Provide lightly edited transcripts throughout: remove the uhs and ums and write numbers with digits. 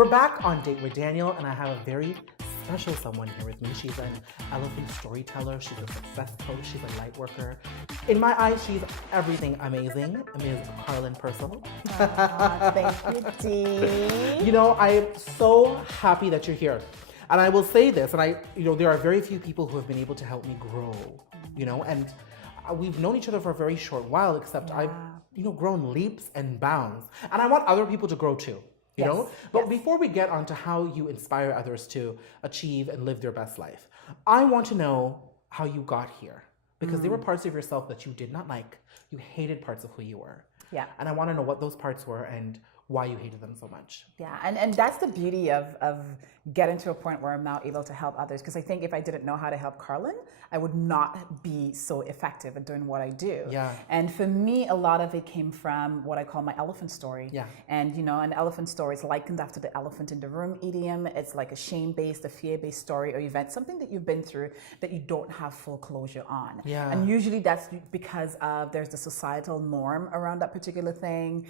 We're back on Date with Daniel, and I have a very special someone here with me. She's an elephant storyteller. She's a success coach. She's a light worker. In my eyes, she's everything amazing. Ms. Karlyn Percil. Thank you, Dee. You know, I am so happy that you're here. And I will say this, and there are very few people who have been able to help me grow, and we've known each other for a very short while, except I've, grown leaps and bounds. And I want other people to grow too, you know? But before we get on to how you inspire others to achieve and live their best life, I want to know how you got here. Because there were parts of yourself that you did not like. You hated parts of who you were. Yeah. And I want to know what those parts were and why you hated them so much. Yeah, and that's the beauty of getting to a point where I'm now able to help others. Because I think if I didn't know how to help Karlyn, I would not be so effective at doing what I do. Yeah. And for me, a lot of it came from what I call my elephant story. Yeah. And an elephant story is likened after the elephant in the room idiom. It's like a shame-based, a fear-based story or event, something that you've been through that you don't have full closure on. Yeah. And usually that's because there's the societal norm around that particular thing.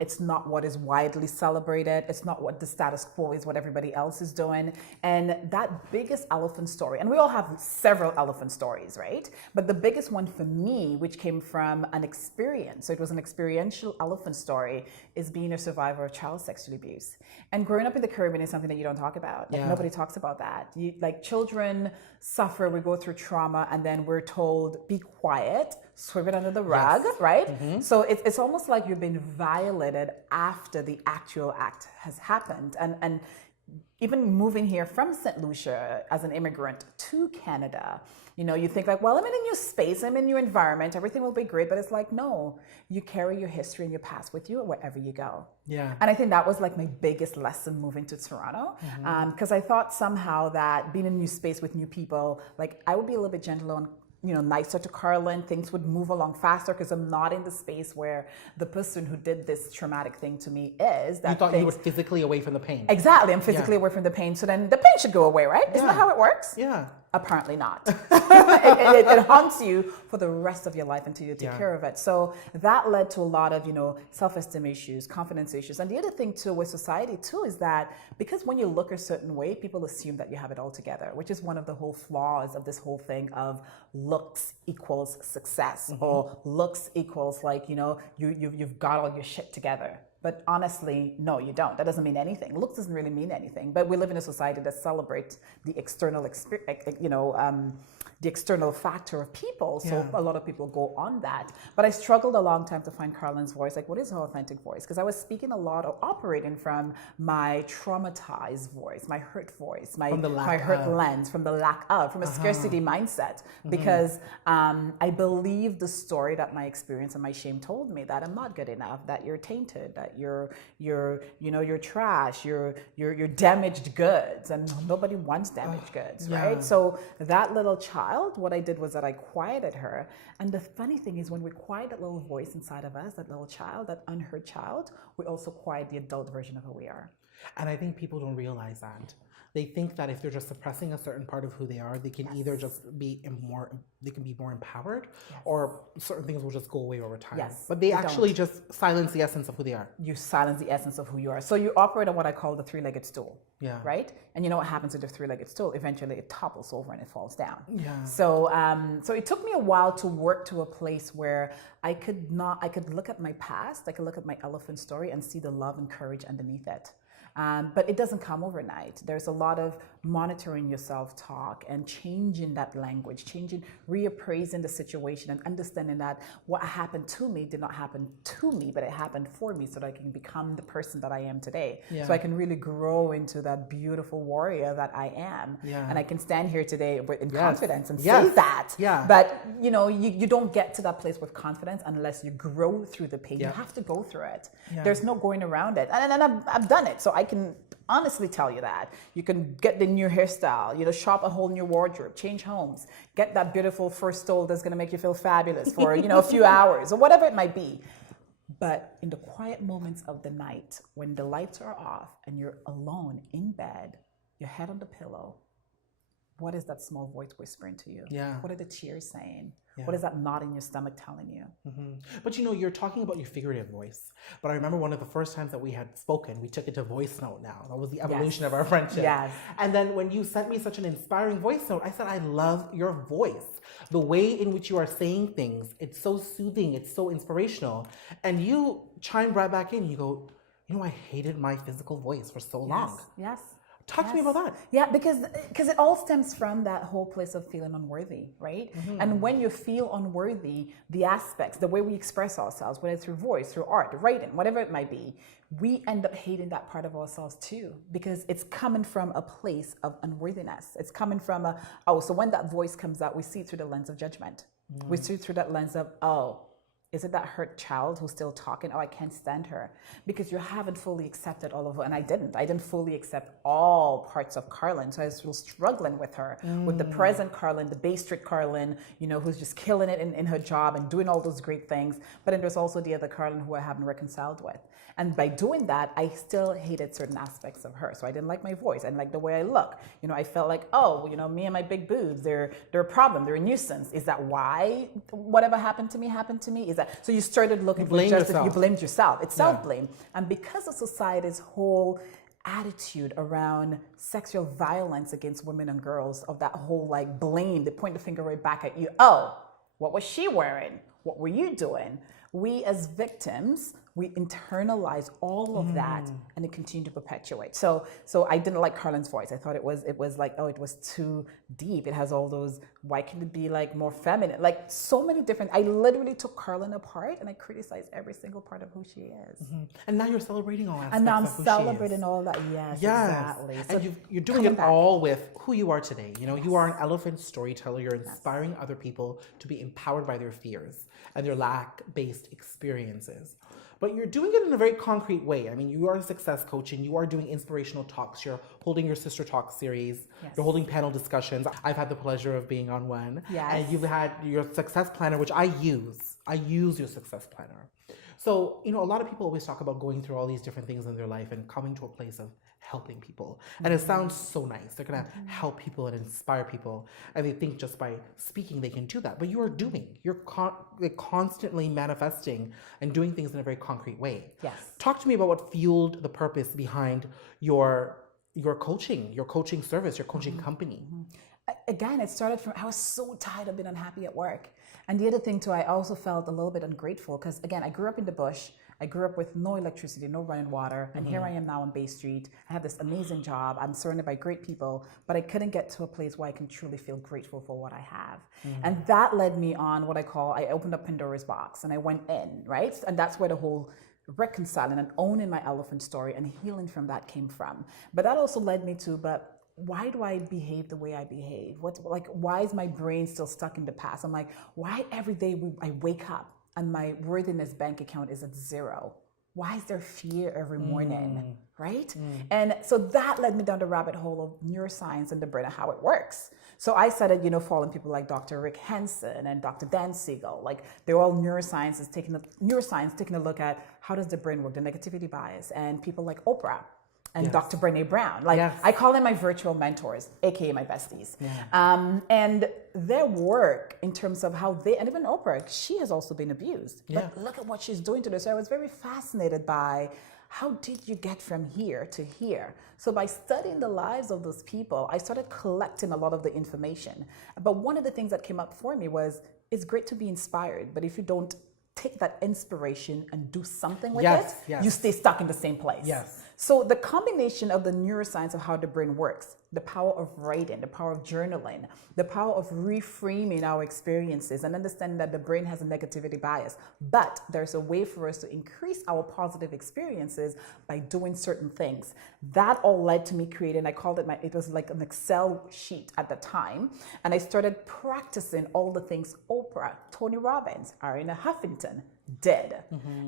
It's not what is widely celebrated. It's not what the status quo is, what everybody else is doing. And that biggest elephant story, and we all have several elephant stories, right? But the biggest one for me, which came from an experience, so it was an experiential elephant story, is being a survivor of child sexual abuse. And growing up in the Caribbean is something that you don't talk about. Like, nobody talks about that. Children suffer, we go through trauma, and then we're told, be quiet, sweep it under the rug, right? Mm-hmm. So it's almost like you've been violated after the actual act has happened. And even moving here from St. Lucia as an immigrant to Canada, you think like, well, I'm in a new space, I'm in a new environment, everything will be great. But it's like, no, you carry your history and your past with you wherever you go. Yeah. And I think that was like my biggest lesson moving to Toronto. Because I thought somehow that being in a new space with new people, like I would be a little bit gentler on nicer to Karlyn, things would move along faster because I'm not in the space where the person who did this traumatic thing to me is. That you thought you were physically away from the pain. Exactly, I'm physically away from the pain, so then the pain should go away, right? Isn't that how it works? Yeah. Apparently not. It haunts you for the rest of your life until you take care of it. So that led to a lot of, self-esteem issues, confidence issues. And the other thing too with society too is that because when you look a certain way, people assume that you have it all together, which is one of the whole flaws of this whole thing of looks equals success, or looks equals like, you've got all your shit together. But honestly, no, you don't. That doesn't mean anything. Looks doesn't really mean anything. But we live in a society that celebrates the external, the external factor of people. So a lot of people go on that. But I struggled a long time to find Karlyn's voice. Like, what is her authentic voice? Because I was speaking a lot or operating from my traumatized voice, my hurt voice, my hurt lens, from the lack of, from a scarcity mindset. Because I believe the story that my experience and my shame told me that I'm not good enough, that you're tainted, that you're trash, you're damaged goods, and nobody wants damaged goods, right? So that little child, what I did was that I quieted her. And the funny thing is, when we quiet that little voice inside of us, that little child, that unheard child, we also quiet the adult version of who we are. And I think people don't realize that. They think that if they're just suppressing a certain part of who they are, they can either just be more empowered, or certain things will just go away over time. Yes, but they actually just silence the essence of who they are. You silence the essence of who you are. So you operate on what I call the three-legged stool. Yeah. Right? And you know what happens with the three-legged stool? Eventually it topples over and it falls down. Yeah. So so it took me a while to work to a place where I could look at my past, I could look at my elephant story and see the love and courage underneath it. But it doesn't come overnight. There's a lot of monitoring your self-talk and changing that language, reappraising the situation and understanding that what happened to me did not happen to me, but it happened for me so that I can become the person that I am today. Yeah. So I can really grow into that beautiful warrior that I am. Yeah. And I can stand here today in confidence and say that. Yeah. But you don't get to that place with confidence unless you grow through the pain. You have to go through it. Yeah. There's no going around it. And I've done it. So I can honestly tell you that. You can get the new hairstyle, shop a whole new wardrobe, change homes, get that beautiful first stole that's going to make you feel fabulous for, a few hours or whatever it might be. But in the quiet moments of the night, when the lights are off and you're alone in bed, your head on the pillow, what is that small voice whispering to you? Yeah. What are the tears saying? What is that knot in your stomach telling you? But you're talking about your figurative voice. But I remember one of the first times that we had spoken, we took it to voice note now. That was the evolution of our friendship. Yes. And then when you sent me such an inspiring voice note, I said, I love your voice. The way in which you are saying things, it's so soothing, it's so inspirational. And you chime right back in, you go, I hated my physical voice for so long. Yes. Talk to me about that. Yeah, because it all stems from that whole place of feeling unworthy, right? And when you feel unworthy, the aspects, the way we express ourselves, whether through voice, through art, writing, whatever it might be, we end up hating that part of ourselves too, because it's coming from a place of unworthiness. It's coming from so when that voice comes out, we see it through the lens of judgment. We see it through that lens of, is it that hurt child who's still talking? I can't stand her. Because you haven't fully accepted all of her. And I didn't fully accept all parts of Karlyn. So I was still struggling with her, with the present Karlyn, the Bay Street Karlyn, who's just killing it in her job and doing all those great things. But then there's also the other Karlyn who I haven't reconciled with. And by doing that, I still hated certain aspects of her. So I didn't like my voice. I didn't like the way I look. I felt like, me and my big boobs, they're a problem. They're a nuisance. Is that why whatever happened to me happened to me? Is that so? You started looking for justice. You blamed yourself. It's self-blame. And because of society's whole attitude around sexual violence against women and girls, of that whole blame, they point the finger right back at you. What was she wearing? What were you doing? We as victims, we internalize all of that, and it continued to perpetuate. So I didn't like Karlyn's voice. I thought it was like, it was too deep. It has all those, why can't it be more feminine? So many different, I literally took Karlyn apart and I criticized every single part of who she is. And now you're celebrating all aspects and now I'm of who celebrating she is. all of that. Yes, exactly. So and you're doing it all with who you are today. You are an elephant storyteller. You're inspiring other people to be empowered by their fears and their lack-based experiences. But you're doing it in a very concrete way. I mean, you are a success coach and you are doing inspirational talks. You're holding your Sister Talk series. Yes. You're holding panel discussions. I've had the pleasure of being on one. Yes. And you've had your success planner, which I use. I use your success planner. So, a lot of people always talk about going through all these different things in their life and coming to a place of helping people. And it sounds so nice. They're going to help people and inspire people. And they think just by speaking they can do that. But you are doing. You're constantly manifesting and doing things in a very concrete way. Yes. Talk to me about what fueled the purpose behind your coaching service, your coaching company. Again, it started from, I was so tired of being unhappy at work. And the other thing too, I also felt a little bit ungrateful because again, I grew up in the bush. I grew up with no electricity, no running water. And here I am now on Bay Street. I have this amazing job. I'm surrounded by great people, but I couldn't get to a place where I can truly feel grateful for what I have. And that led me on I opened up Pandora's box and I went in, right? And that's where the whole reconciling and owning my elephant story and healing from that came from. But that also led me to, why do I behave the way I behave? Why is my brain still stuck in the past? I'm like, why every day I wake up and my worthiness bank account is at 0? Why is there fear every morning, right? And so that led me down the rabbit hole of neuroscience and the brain and how it works. So I started, following people like Dr. Rick Hansen and Dr. Dan Siegel. They're all neuroscience taking a look at how does the brain work, the negativity bias, and people like Oprah and Dr. Brené Brown. I call them my virtual mentors, aka my besties. And their work in terms of how and even Oprah, she has also been abused. But look at what she's doing today. So I was very fascinated by how did you get from here to here? So by studying the lives of those people, I started collecting a lot of the information. But one of the things that came up for me was, it's great to be inspired, but if you don't take that inspiration and do something with it, you stay stuck in the same place. So the combination of the neuroscience of how the brain works, the power of writing, the power of journaling, the power of reframing our experiences and understanding that the brain has a negativity bias, but there's a way for us to increase our positive experiences by doing certain things. That all led to me creating, it was like an Excel sheet at the time, and I started practicing all the things Oprah, Tony Robbins, Ariana Huffington did.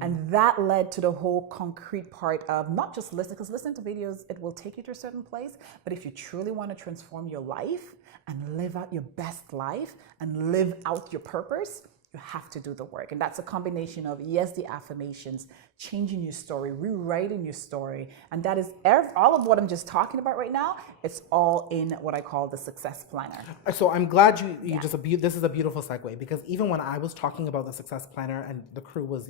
And that led to the whole concrete part of not just listening, because listening to videos, it will take you to a certain place, but if you truly want to transform your life and live out your best life and live out your purpose, you have to do the work. And that's a combination of, yes, the affirmations, changing your story, rewriting your story. And that is all of what I'm just talking about right now. It's all in what I call the success planner. So I'm glad this is a beautiful segue, because even when I was talking about the success planner and the crew was,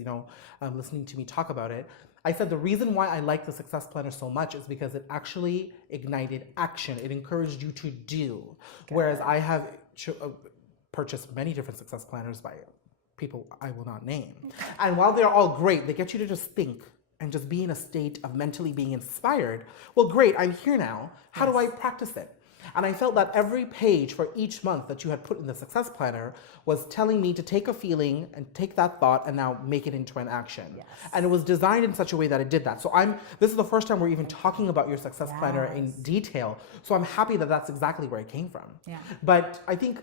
listening to me talk about it, I said the reason why I like the success planner so much is because it actually ignited action. It encouraged you to do. Whereas I have purchased many different success planners by people I will not name. And while they're all great, they get you to just think and just be in a state of mentally being inspired. Well, great, I'm here now. How do I practice it? And I felt that every page for each month that you had put in the success planner was telling me to take a feeling and take that thought and now make it into an action. Yes. And it was designed in such a way that it did that. So this is the first time we're even talking about your success planner in detail. So I'm happy that that's exactly where it came from. Yeah. But I think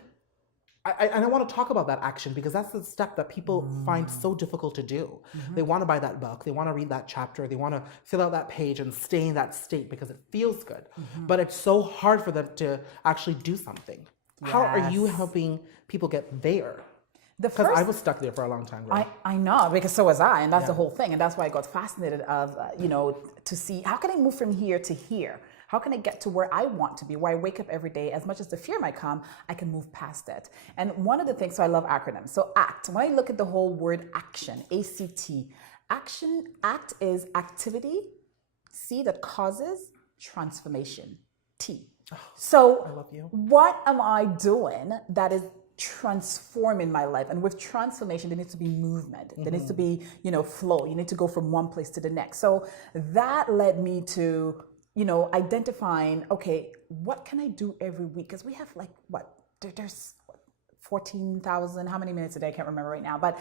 I want to talk about that action, because that's the step that people find so difficult to do. They want to buy that book, they want to read that chapter, they want to fill out that page and stay in that state because it feels good. But it's so hard for them to actually do something. Yes. How are you helping people get there? Because I was stuck there for a long time. Right? I know, because so was I, and that's the whole thing. And that's why I got fascinated to see, how can I move from here to here? How can I get to where I want to be, where I wake up every day? As much as the fear might come, I can move past it. And one of the things, so I love acronyms. So ACT, when I look at the whole word action, A-C-T, ACT is activity, C, that causes transformation, T. So I love you. What am I doing that is transforming my life? And with transformation, there needs to be movement. There needs to be, flow. You need to go from one place to the next. So that led me to identifying, okay, what can I do every week? Because we have there's 14,000, how many minutes a day? I can't remember right now, but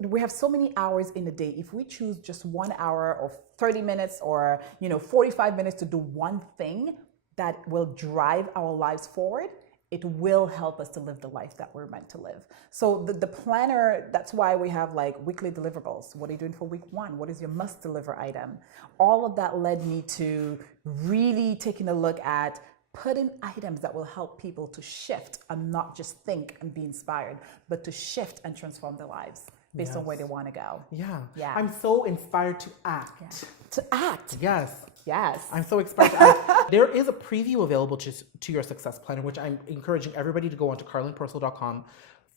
we have so many hours in a day. If we choose just 1 hour or 30 minutes or, 45 minutes to do one thing that will drive our lives forward, it will help us to live the life that we're meant to live. So the planner, that's why we have weekly deliverables. What are you doing for week 1? What is your must deliver item? All of that led me to really taking a look at putting items that will help people to shift and not just think and be inspired, but to shift and transform their lives based on where they want to go. Yeah. I'm so inspired to act. Yeah. To act. Yes. I'm so inspired to act. There is a preview available to your success planner, which I'm encouraging everybody to go onto karlynpercil.com,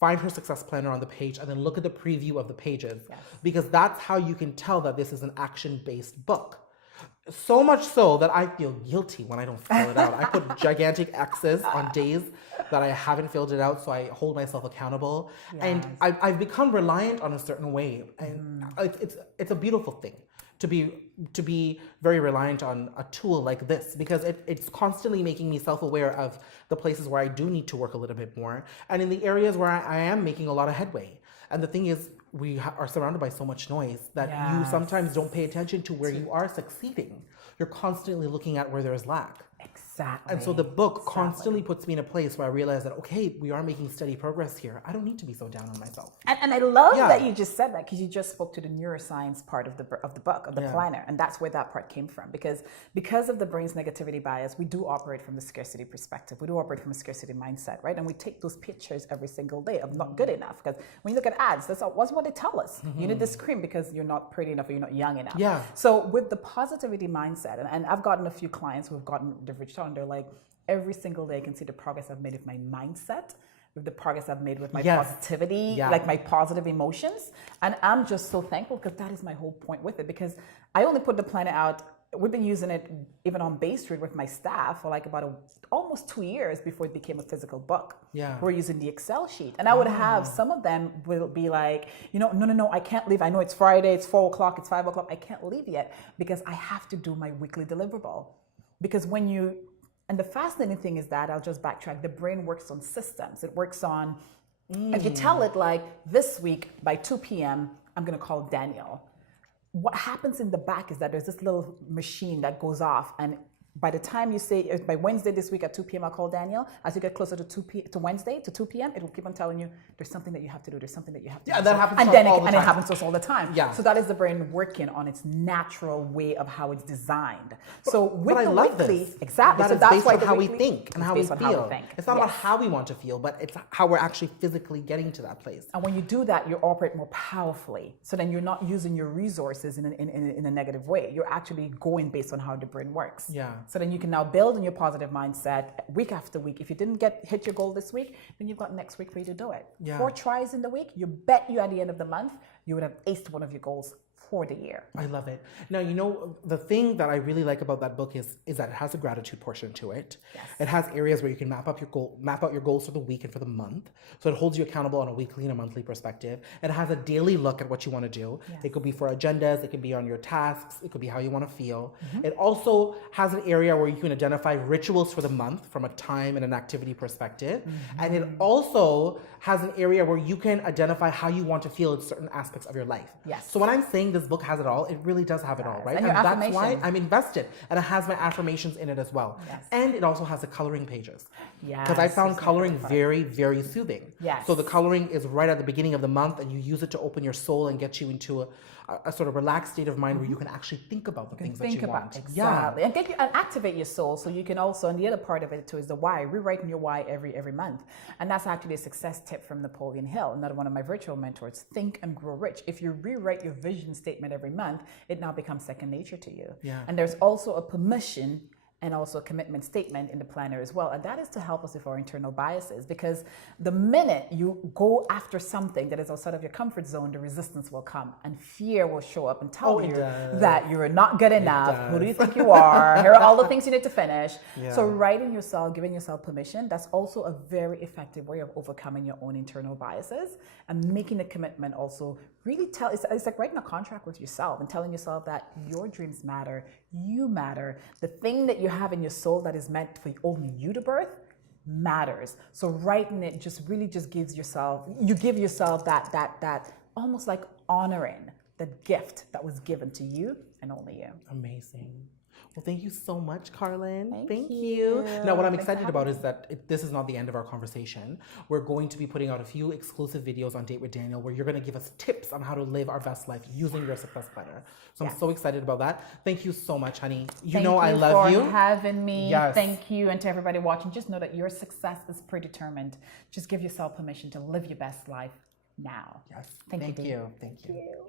find her success planner on the page, and then look at the preview of the pages. Yes. Because that's how you can tell that this is an action-based book. So much so that I feel guilty when I don't fill it out. I put gigantic X's on days that I haven't filled it out, so I hold myself accountable. Yes. And I've become reliant on a certain way. And it's a beautiful thing to be very reliant on a tool like this, because it's constantly making me self-aware of the places where I do need to work a little bit more, and in the areas where I am making a lot of headway. And the thing is, we are surrounded by so much noise that you sometimes don't pay attention to where you are succeeding. You're constantly looking at where there's lack. Exactly. And so the book constantly puts me in a place where I realize that, okay, we are making steady progress here. I don't need to be so down on myself. And I love that you just said that, because you just spoke to the neuroscience part of the book, of the planner. And that's where that part came from. Because of the brain's negativity bias, we do operate from the scarcity perspective. We do operate from a scarcity mindset, right? And we take those pictures every single day of not good enough. Because when you look at ads, that's what they tell us. You need this cream because you're not pretty enough or you're not young enough. Yeah. So with the positivity mindset, and I've gotten a few clients who have they've reached out and they're like, every single day I can see the progress I've made with my mindset, with the progress I've made with my positivity, my positive emotions. And I'm just so thankful, because that is my whole point with it. Because I only put the planner out, we've been using it even on Bay Street with my staff for about almost 2 years before it became a physical book. Yeah. We're using the Excel sheet. And I would have some of them will be like, no, I can't leave. I know it's Friday, it's 4 o'clock, it's 5 o'clock. I can't leave yet because I have to do my weekly deliverable. Because and the fascinating thing is that, I'll just backtrack, the brain works on systems. It works on, if you tell it this week by 2 p.m., I'm going to call Daniel. What happens in the back is that there's this little machine that goes off, and By the time you say, by Wednesday this week at 2 p.m., I'll call Daniel. As you get closer to Wednesday, to 2 p.m., it will keep on telling you, there's something that you have to do, there's something that you have to do. Yeah, that happens and to then us all the And time. it happens to us all the time. Yeah. So that is the brain working on its natural way of how it's designed. So with But I the love weekly, this. exactly. That so is that's based why on the how we weekly think and is how we based on feel. how we think. It's not about Yes. how we want to feel, but it's how we're actually physically getting to that place. And when you do that, you operate more powerfully. So then you're not using your resources in a negative way. You're actually going based on how the brain works. Yeah. So then you can now build on your positive mindset week after week. If you didn't hit your goal this week, then you've got next week for you to do it. Yeah. 4 tries in the week, you bet you at the end of the month, you would have aced one of your goals for the year. I love it. Now, the thing that I really like about that book is that it has a gratitude portion to it. Yes. It has areas where you can map out your goals for the week and for the month. So it holds you accountable on a weekly and a monthly perspective. It has a daily look at what you want to do. Yes. It could be for agendas. It could be on your tasks. It could be how you want to feel. It also has an area where you can identify rituals for the month from a time and an activity perspective. And it also has an area where you can identify how you want to feel in certain aspects of your life. Yes. So when I'm saying this book has it all, it really does have it all, right? And your that's why affirmations. I'm invested. And it has my affirmations in it as well. Yes. And it also has the coloring pages. Yes. Because I found It's coloring important. very, very soothing. Yes. So the coloring is right at the beginning of the month, and you use it to open your soul and get you into a sort of relaxed state of mind where you can actually think about the things that you want. Exactly. And activate your soul so you can also, and the other part of it too is the why, rewriting your why every month. And that's actually a success tip from Napoleon Hill, another one of my virtual mentors. Think and grow rich. If you rewrite your vision statement every month, it now becomes second nature to you. Yeah. And there's also a permission and also a commitment statement in the planner as well. And that is to help us with our internal biases, because the minute you go after something that is outside of your comfort zone, the resistance will come and fear will show up and tell you that you're not good enough. Who do you think you are? Here are all the things you need to finish. Yeah. So writing yourself, giving yourself permission, that's also a very effective way of overcoming your own internal biases and making a commitment also. Really it's like writing a contract with yourself and telling yourself that your dreams matter, you matter. The thing that you have in your soul that is meant for only you to birth matters. So writing it just gives yourself, you give yourself that almost like honoring the gift that was given to you and only you. Amazing. Well, thank you so much, Karlyn. Thank you. Now, what I'm excited about is that this is not the end of our conversation. We're going to be putting out a few exclusive videos on Date with Daniel where you're going to give us tips on how to live our best life using your success planner. So I'm so excited about that. Thank you so much, honey. Thank you I love you. for having me. Yes. Thank you. And to everybody watching, just know that your success is predetermined. Just give yourself permission to live your best life now. Yes. Thank you. Thank you.